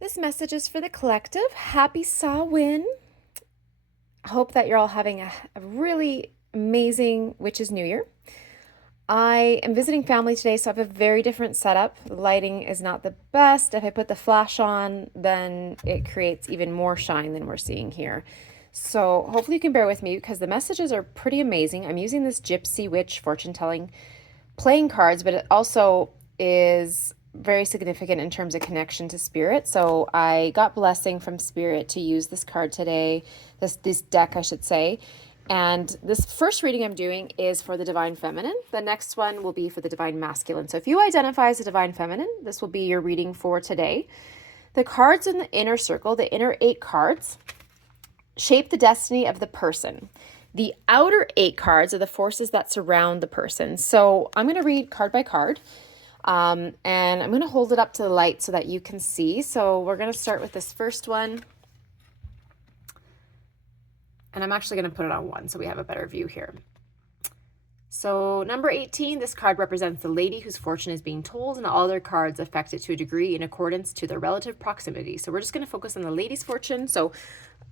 This message is for the collective. Happy Samhain. I hope that you're all having a really amazing Witches New Year. I am visiting family today, so I have a very different setup. The lighting is not the best. If I put the flash on, then it creates even more shine than we're seeing here. So hopefully you can bear with me because the messages are pretty amazing. I'm using this Gypsy Witch Fortune-Telling playing cards, but it also is very significant in terms of connection to spirit. So I got blessing from spirit to use this card today, this deck, I should say. And this first reading I'm doing is for the Divine Feminine. The next one will be for the Divine Masculine. So if you identify as a Divine Feminine, this will be your reading for today. The cards in the inner circle, the inner 8 cards, shape the destiny of the person. The outer 8 cards are the forces that surround the person. So I'm going to read card by card. And I'm going to hold it up to the light so that you can see. So we're going to start with this first one. And I'm actually going to put it on 1 so we have a better view here. So number 18, this card represents the lady whose fortune is being told, and all other cards affect it to a degree in accordance to their relative proximity. So we're just going to focus on the lady's fortune. So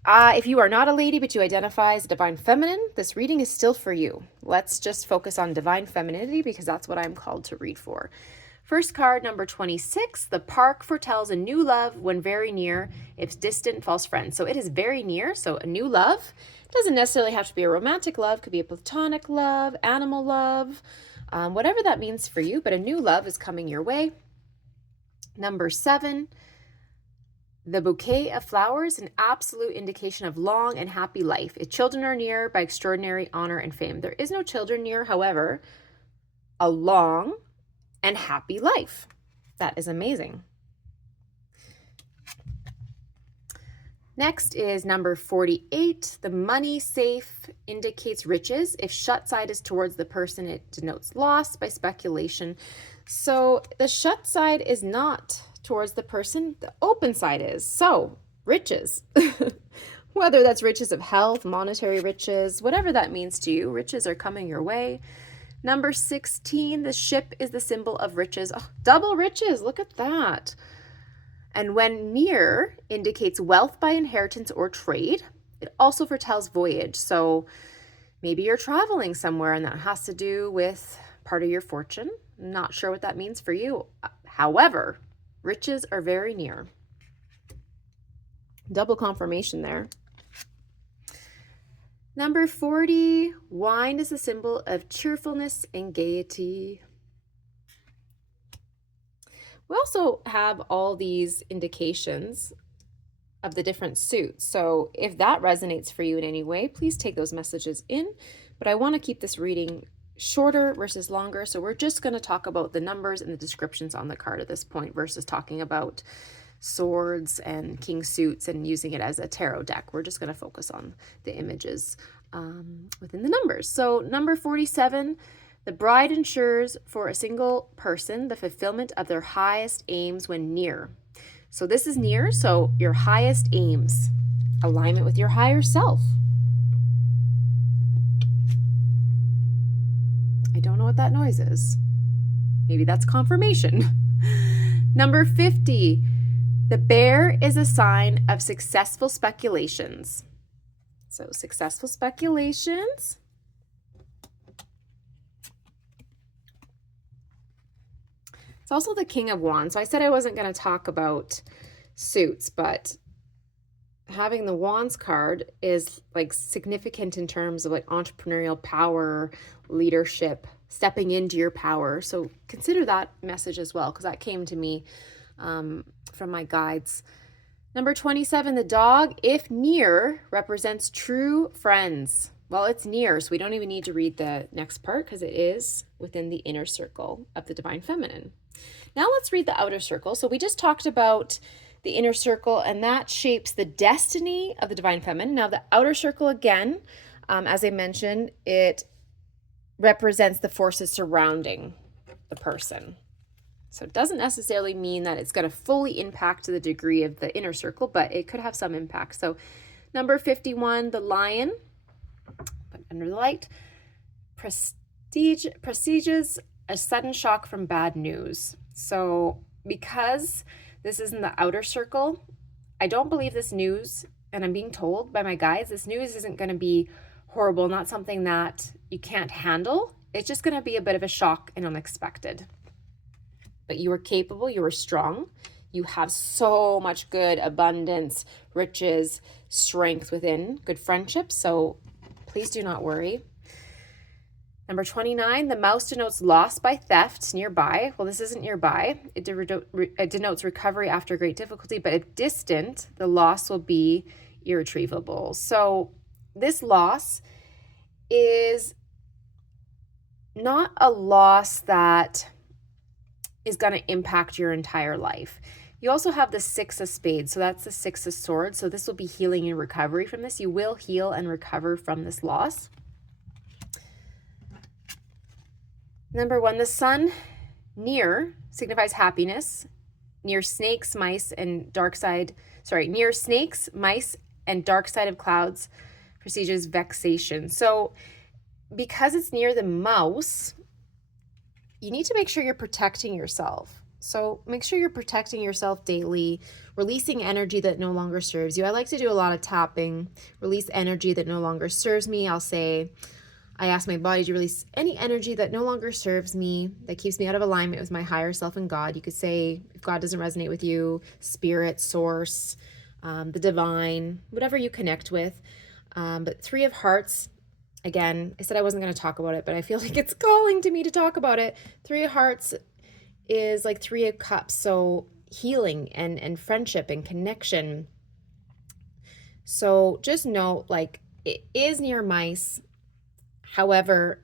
if you are not a lady but you identify as a Divine Feminine, this reading is still for you. Let's just focus on Divine Femininity because that's what I'm called to read for. First card, number 26, the park foretells a new love when very near, if distant, false friends. So it is very near, so a new love. It doesn't necessarily have to be a romantic love, could be a platonic love, animal love, whatever that means for you, but a new love is coming your way. Number 7, the bouquet of flowers, an absolute indication of long and happy life. If children are near, by extraordinary honor and fame. There is no children near, however, a long and happy life. That is amazing. Next is number 48. The money safe indicates riches. If shut side is towards the person, it denotes loss by speculation. So the shut side is not towards the person, the open side is. So riches, whether that's riches of health, monetary riches, whatever that means to you, riches are coming your way. Number 16, the ship is the symbol of riches. Oh, double riches, look at that. And when near indicates wealth by inheritance or trade. It also foretells voyage. So maybe you're traveling somewhere and that has to do with part of your fortune. I'm not sure what that means for you. However, riches are very near. Double confirmation there. Number 40, wine is a symbol of cheerfulness and gaiety. We also have all these indications of the different suits. So if that resonates for you in any way, please take those messages in. But I want to keep this reading shorter versus longer. So we're just going to talk about the numbers and the descriptions on the card at this point versus talking about swords and king suits and using it as a tarot deck. We're just going to focus on the images within the numbers. So number 47, the bride ensures for a single person the fulfillment of their highest aims when near. So this is near, so your highest aims, alignment with your higher self. I don't know what that noise is. Maybe that's confirmation. Number 50, the bear is a sign of successful speculations. So successful speculations. It's also the King of Wands. So I said I wasn't going to talk about suits, but having the Wands card is like significant in terms of like entrepreneurial power, leadership, stepping into your power. So consider that message as well, because that came to me from my guides. Number 27, the dog, if near, represents true friends. Well, it's near, so we don't even need to read the next part because it is within the inner circle of the Divine Feminine. Now let's read the outer circle. So we just talked about the inner circle, and that shapes the destiny of the Divine Feminine. Now the outer circle, again, as I mentioned, it represents the forces surrounding the person. So it doesn't necessarily mean that it's going to fully impact to the degree of the inner circle, but it could have some impact. So number 51, the lion, put under the light, prestiges a sudden shock from bad news. So because This is in the outer circle. I don't believe this news, and I'm being told by my guides, this news isn't going to be horrible, not something that you can't handle. It's just going to be a bit of a shock and unexpected. But you are capable, you are strong. You have so much good abundance, riches, strength within, good friendships. So please do not worry. Number 29, the mouse denotes loss by theft nearby. Well, this isn't nearby. It denotes recovery after great difficulty, but if distant, the loss will be irretrievable. So this loss is not a loss that is going to impact your entire life. You also have the Six of Spades, so that's the Six of Swords. So this will be healing and recovery from this. You will heal and recover from this loss. Number 1, the sun near signifies happiness. Near snakes, mice, and dark side of clouds precedes vexation. So because it's near the mouse, you need to make sure you're protecting yourself. So make sure you're protecting yourself daily, releasing energy that no longer serves you. I like to do a lot of tapping, release energy that no longer serves me. I ask my body to release any energy that no longer serves me, that keeps me out of alignment with my higher self and God. You could say, if God doesn't resonate with you, spirit, source, the divine, whatever you connect with. But Three of Hearts, again, I said I wasn't going to talk about it, but I feel like it's calling to me to talk about it. Three of Hearts is like Three of Cups, so healing and friendship and connection. So just know, like, it is near mice. However,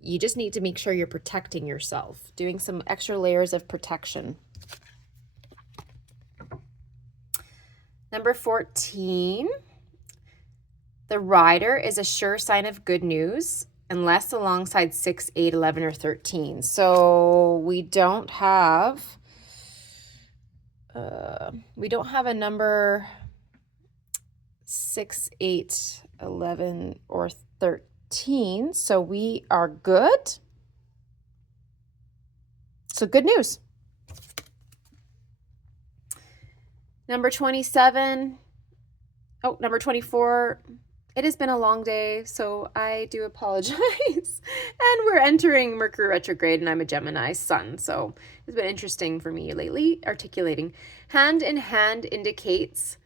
you just need to make sure you're protecting yourself, doing some extra layers of protection. Number 14, the rider is a sure sign of good news, unless alongside 6, 8, 11, or 13. So we don't have a number 6, 8, 11, or 13. So we are good. So good news. Number 27. Oh, number 24. It has been a long day, so I do apologize. And we're entering Mercury retrograde, and I'm a Gemini sun, so it's been interesting for me lately. Articulating. Hand in hand indicates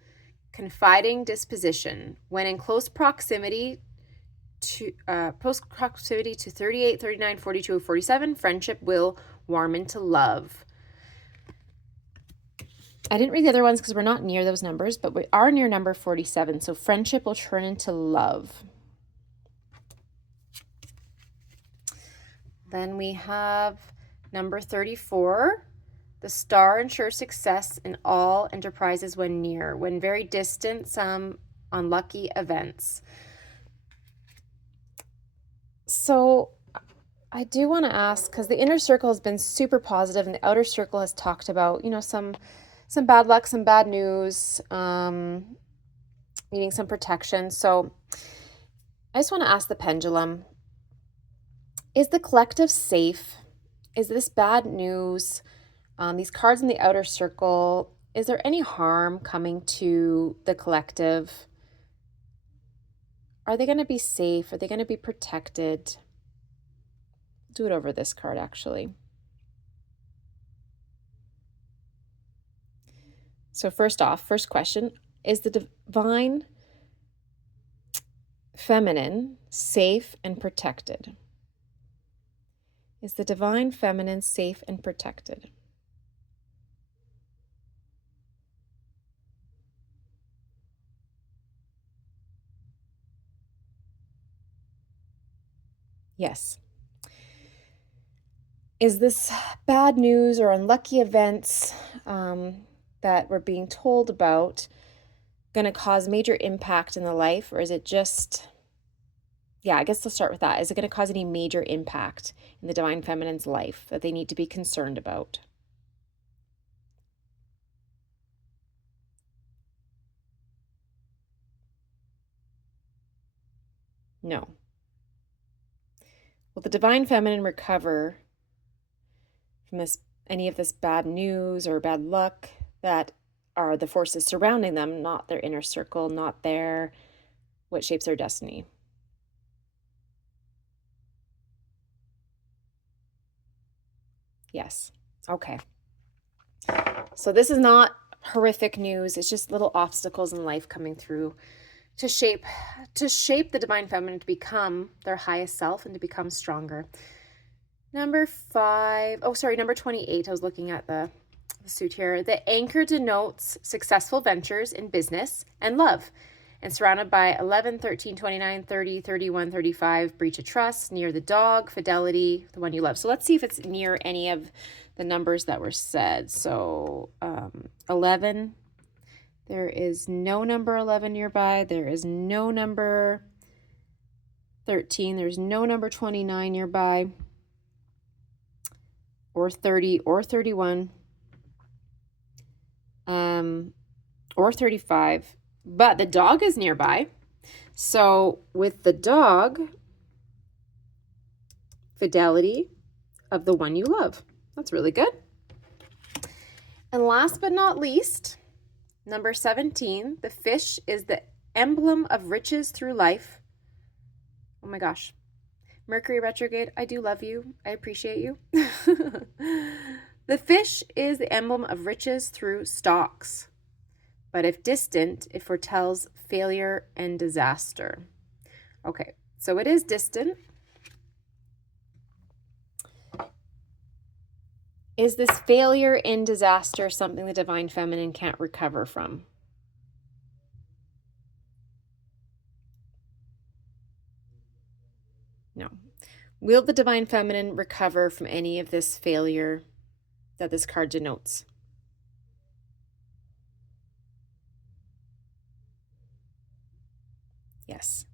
confiding disposition. When in close proximity to 38, 39, 42, or 47, friendship will warm into love. I didn't read the other ones because we're not near those numbers, but we are near number 47. So friendship will turn into love. Then we have number 34. The star ensures success in all enterprises when near. When very distant, some unlucky events. So I do want to ask, because the inner circle has been super positive and the outer circle has talked about, some bad luck, some bad news, needing some protection. So I just want to ask the pendulum, is the collective safe? Is this bad news? These cards in the outer circle, is there any harm coming to the collective? Are they going to be safe? Are they going to be protected? Do it over this card, actually. So first question, is the divine feminine safe and protected? Is the divine feminine safe and protected? Yes. Is this bad news or unlucky events that we're being told about going to cause major impact in the life, or is it just, I guess let's start with that. Is it going to cause any major impact in the divine feminine's life that they need to be concerned about? No. Will the divine feminine recover from any of this bad news or bad luck that are the forces surrounding them, not their inner circle, not their what shapes their destiny. Yes. Okay. So this is not horrific news. It's just little obstacles in life coming through to shape the divine feminine to become their highest self and to become stronger. Number 28. I was looking at the suit here. The anchor denotes successful ventures in business and love, and surrounded by 11, 13, 29, 30, 31, 35, breach of trust, near the dog, fidelity, the one you love. So let's see if it's near any of the numbers that were said. So 11, there is no number 11 nearby. There is no number 13. There's no number 29 nearby, or 30, or 31, or 35. But the dog is nearby. So with the dog, fidelity of the one you love. That's really good. And last but not least, number 17, the fish is the emblem of riches through life. Oh my gosh. Mercury retrograde, I do love you. I appreciate you. The fish is the emblem of riches through stocks. But if distant, it foretells failure and disaster. Okay, so it is distant. Is this failure and disaster something the divine feminine can't recover from? No. Will the divine feminine recover from any of this failure that this card denotes? Yes.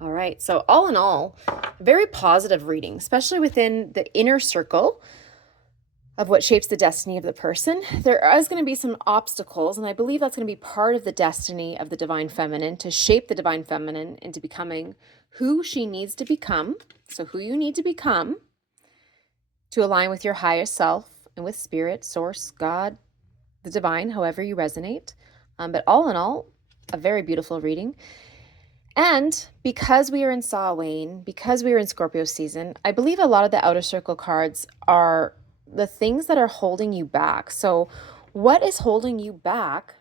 All right. So all in all, very positive reading, especially within the inner circle of what shapes the destiny of the person. There is going to be some obstacles, and I believe that's going to be part of the destiny of the divine feminine, to shape the divine feminine into becoming who she needs to become. So who you need to become to align with your highest self and with spirit, source, God, the divine, however you resonate. But all in all, a very beautiful reading. And because we are in Samhain, because we are in Scorpio season, I believe a lot of the outer circle cards are the things that are holding you back. So what is holding you back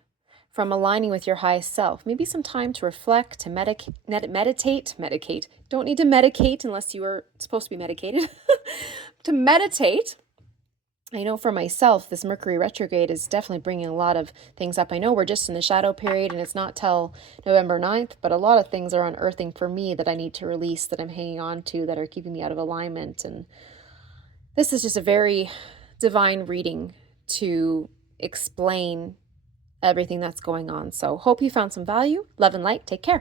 from aligning with your highest self? Maybe some time to reflect, to medicate. Don't need to medicate unless you are supposed to be medicated. To meditate. I know for myself, this Mercury retrograde is definitely bringing a lot of things up. I know we're just in the shadow period and it's not till November 9th, but a lot of things are unearthing for me that I need to release, that I'm hanging on to, that are keeping me out of alignment. And this is just a very divine reading to explain everything that's going on. So hope you found some value. Love and light. Take care.